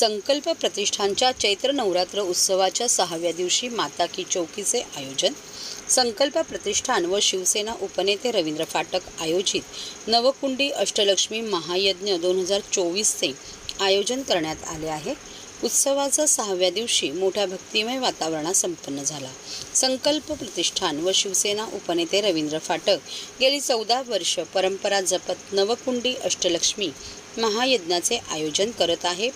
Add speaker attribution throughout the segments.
Speaker 1: संकल्प प्रतिष्ठानच्या चैत्र नवरात्र उत्सवाच्या सहाव्या दिवशी माता की चौकीचे आयोजन संकल्प प्रतिष्ठान व शिवसेना उपनेते रवींद्र फाटक आयोजित नवकुंडी अष्टलक्ष्मी महायज्ञ दोन हजार चोवीसचे आयोजन करण्यात आले आहे. उत्सवाचा सहाव्या दिवशी मोठ्या भक्तिमय वातावरणात संपन्न झाला. संकल्प प्रतिष्ठान व शिवसेना उपनेते रवींद्र फाटक गेली चौदा वर्ष परंपरा जपत नवकुंडी अष्टलक्ष्मी महायज्ञाचे आयोजन करत आहे.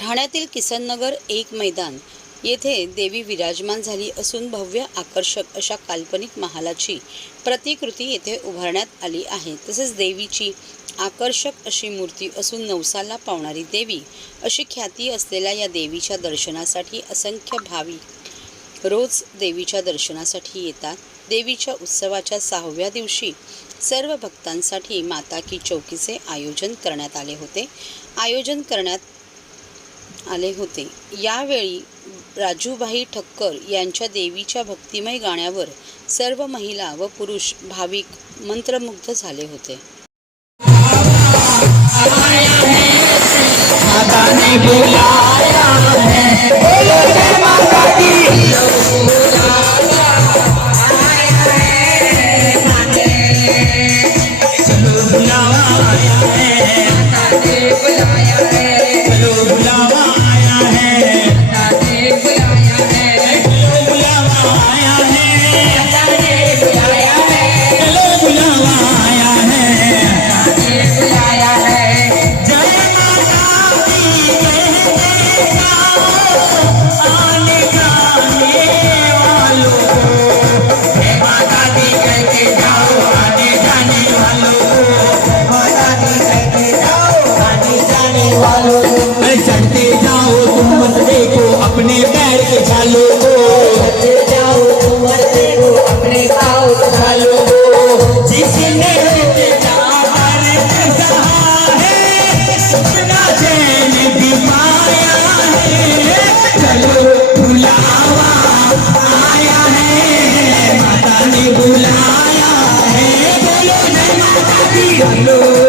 Speaker 1: ठाण्यातील किसननगर एक मैदान येथे देवी विराजमान झाली असून भव्य आकर्षक अशा काल्पनिक महालाची प्रतिकृती येथे उभारण्यात आली आहे. तसेच देवीची आकर्षक अशी मूर्ती असून नवसाला पावणारी देवी अशी ख्याती असलेल्या या देवीच्या दर्शनासाठी असंख्य भाविक रोज देवीच्या दर्शनासाठी येतात. देवीच्या उत्सवाच्या सहाव्या दिवशी सर्व भक्तांसाठी माता की चौकीचे आयोजन करण्यात आले होते. आयोजन करण्यात आले होते यावेळी राजूभाई ठक्कर यांच्या देवीच्या भक्तिमय गाण्यावर सर्व महिला व पुरुष भाविक मंत्रमुग्ध झाले होते
Speaker 2: चढ़ते जाओ तुम मसले को अपने पैर पे छालो को चढ़ते जाओ तुम मसले को अपने पाओ छालो को जिसने बुलाया है। बोलो नैना दादी